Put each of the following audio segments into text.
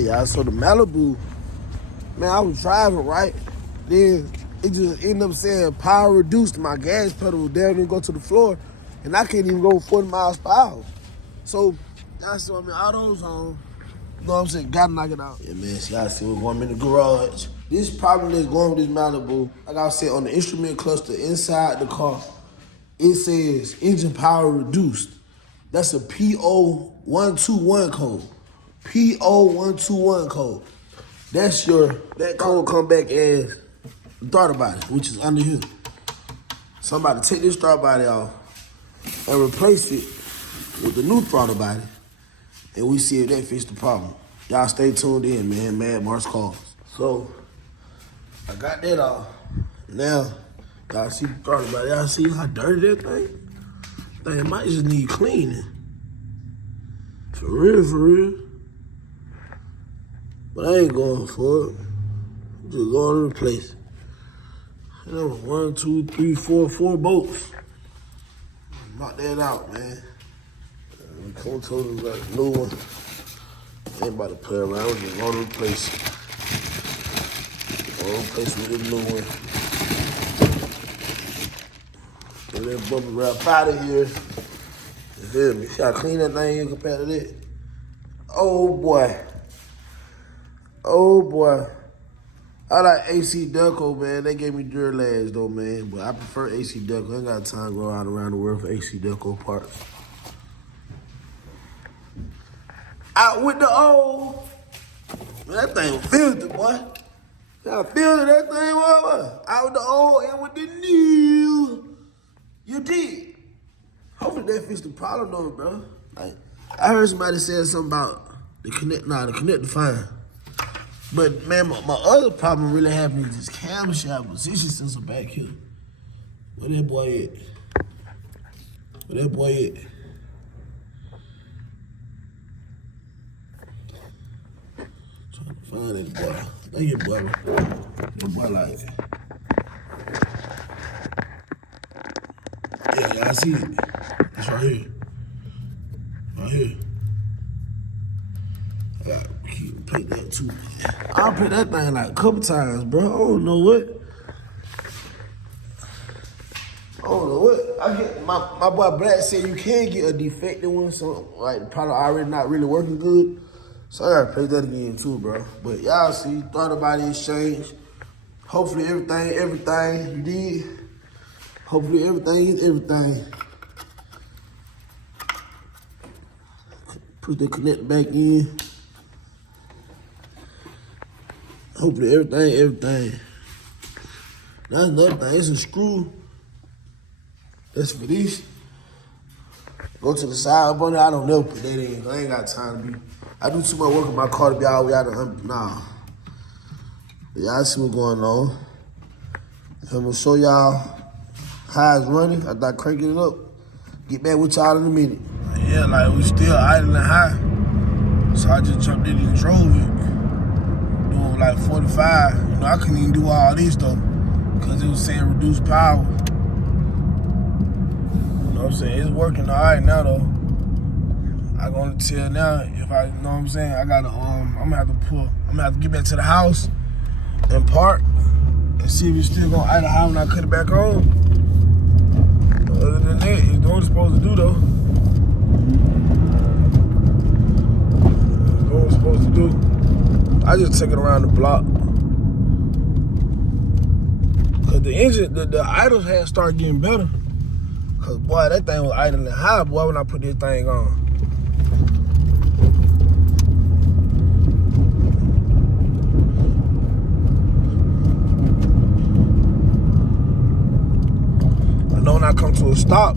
Hey, y'all, so the Malibu, man, I was driving, right? Then it just ended up saying power reduced. My gas pedal was down and go to the floor, and I can't even go 40 miles per hour. So, y'all see what I mean? All those on, you know what I'm saying? Gotta knock it out. Yeah, man, so y'all see what's going on in the garage. This problem that's going with this Malibu, like I said, on the instrument cluster inside the car, it says engine power reduced. That's a P0121 code. P0121 code. That code come back as the Throttlebody, which is under here. So I'm about to take this Throttlebody off and replace it with the new Throttlebody, and we see if that fixes the problem. Y'all stay tuned in, man. Mad Marks calls. So I got that off. Now, y'all see the Throttlebody. Y'all see how dirty that thing? It might just need cleaning. For real, for real. But I ain't going for it. I'm just going to replace it. You know, 1, 2, 3, 4 bolts. Knock that out, man. We come to like new one. Ain't about to play around. We're just going to replace it. Going to replace it with a new one. Get that bubble wrap out of here. You feel me? See how clean that thing is compared to that? Oh boy. Oh boy. I like AC Delco, man. They gave me Duralags though, man. But I prefer AC Delco. I ain't got time to go out around the world for AC Delco parts. Out with the old. Man, that thing was filthy, boy. Y'all filthy that thing was. Out with the old and with the new. You did. Hopefully that fixed the problem though, bro. Like, I heard somebody say something about the connector fine. But man, my other problem really happened is this camshaft position sensor back here. Where that boy at? Where that boy at? Trying to find that boy. Thank you, boy. That boy like it. Yeah, y'all see it. It's right here. Right here. I gotta keep play that too. I'll play that thing like a couple times, bro. I don't know what. I get my boy Black said you can get a defective one, so like probably already not really working good. So I gotta play that again too, bro. But y'all see, thought about the exchange. Hopefully everything you did. Hopefully everything is everything. Put the connector back in. Hopefully everything. That's another thing. It's a screw. That's for these. Go to the side up on there. I don't know put that in. I ain't got time to be. I do too much work on my car to be all the way out of nah. But y'all see what's going on. I'm gonna show y'all how it's running. After I crank it up, get back with y'all in a minute. Yeah, like we still idling high. So I just jumped in and drove it. Doing like 45. You know, I couldn't even do all this though, because it was saying reduce power. You know what I'm saying? It's working all right now though. I'm gonna tell now if I, you know what I'm saying, I gotta, I'm gonna have to get back to the house and park and see if it's still gonna idle high when I cut it back on. Other than that, it's doing what it's supposed to do though. It's doing what it's supposed to do. I just took it around the block. Cause the engine, the idles had started getting better. Cause boy, that thing was idling high, boy, when I put this thing on. I know when I come to a stop,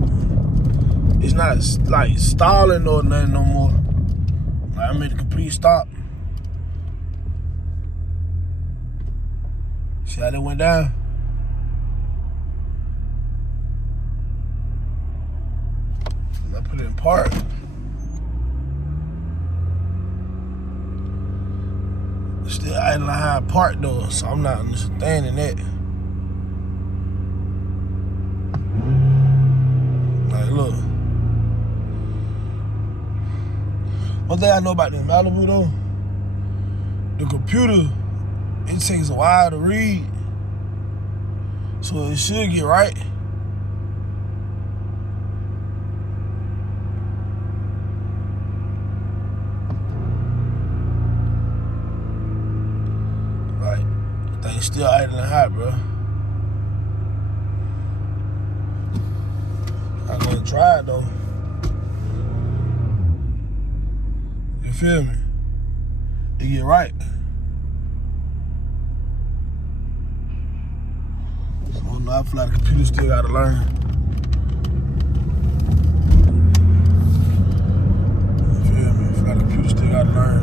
it's not like stalling or nothing no more. Like I made a complete stop. See how that went down? I put it in park. Still idling high park though, so I'm not understanding that. Like, look. One thing I know about this Malibu though, the computer, it takes a while to read, so it should get right. Like, the thing's still idling hot, bro. I'm gonna try it though. You feel me? To get right. So I feel like the computer still gotta learn. You feel me? I feel like the computer still gotta learn.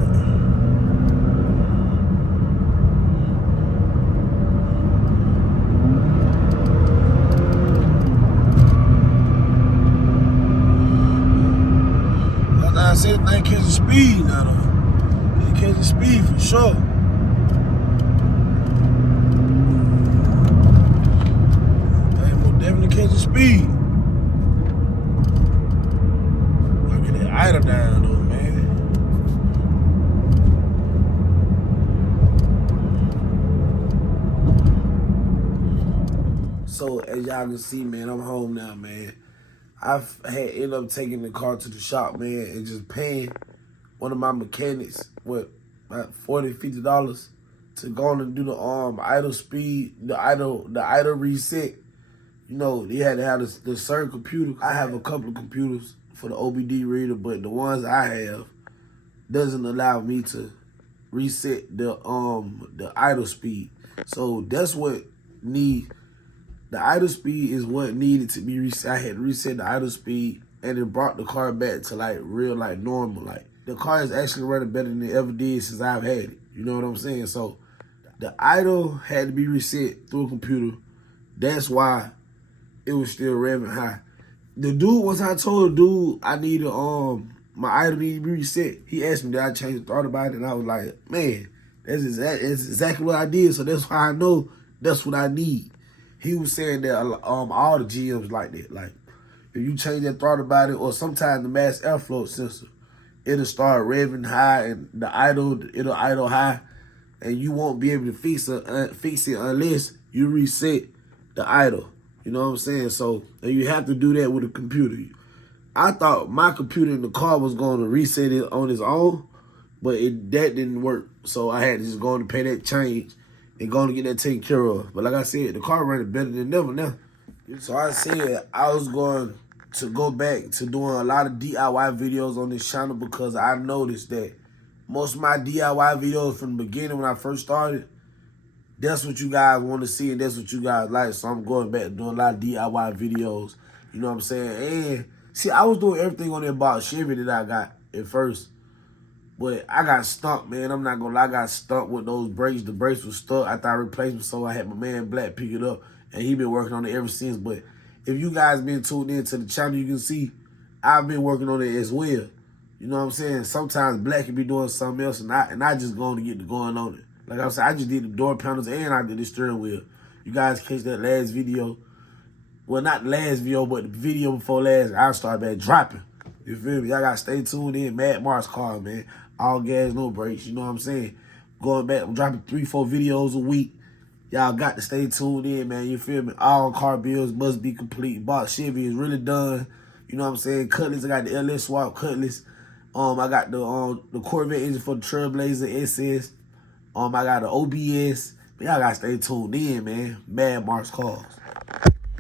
I said the thing catching speed now though. It catching speed for sure. They most definitely catching speed. Gotta get that idle down though, man. So as y'all can see, man, I'm home now, man. I've ended up taking the car to the shop, man, and just paying one of my mechanics what about $40, $50 to go on and do the idle speed, the idle reset. You know, they had to have the certain computer. I have a couple of computers for the OBD reader, but the ones I have doesn't allow me to reset the idle speed. So that's what the idle speed is what needed to be reset. I had to reset the idle speed, and it brought the car back to like real, like normal. Like the car is actually running better than it ever did since I've had it. You know what I'm saying? So the idle had to be reset through a computer. That's why it was still revving high. The dude, once I told the dude I needed my idle needed to be reset, he asked me did I change the Throttlebody, and I was like, man, that's exactly what I did. So that's why I know that's what I need. He was saying that all the GMs like that. Like, if you change that Throttlebody, or sometimes the mass airflow sensor, it'll start revving high, and it'll idle high, and you won't be able to fix it unless you reset the idle. You know what I'm saying? So, and you have to do that with a computer. I thought my computer in the car was going to reset it on its own, but that didn't work. So I had to just go and pay that change and going to get that taken care of. But like I said, the car running better than ever now. So I said I was going to go back to doing a lot of DIY videos on this channel, because I noticed that most of my DIY videos from the beginning when I first started, that's what you guys want to see and that's what you guys like. So I'm going back to doing a lot of DIY videos. You know what I'm saying? And see, I was doing everything on that box Chevy that I got at first. But I got stuck, man. I'm not gonna lie, I got stuck with those brakes. The brakes were stuck after I replaced them, so I had my man Black pick it up, and he been working on it ever since. But if you guys been tuned in to the channel, you can see I've been working on it as well. You know what I'm saying? Sometimes Black can be doing something else, and I just going to get going on it. Like I said, I just did the door panels and I did the steering wheel. You guys catch that last video. Well, not the last video, but the video before last, I started back dropping. You feel me? Y'all got to stay tuned in. Mad Mark's car, man. All gas, no brakes. You know what I'm saying? Going back, I'm dropping 3-4 videos a week. Y'all got to stay tuned in, man. You feel me? All car bills must be complete. Box Chevy is really done. You know what I'm saying? Cutlass, I got the LS swap Cutlass. I got the Corvette engine for the Trailblazer SS. I got the OBS. But y'all got to stay tuned in, man. Mad Mark's cars.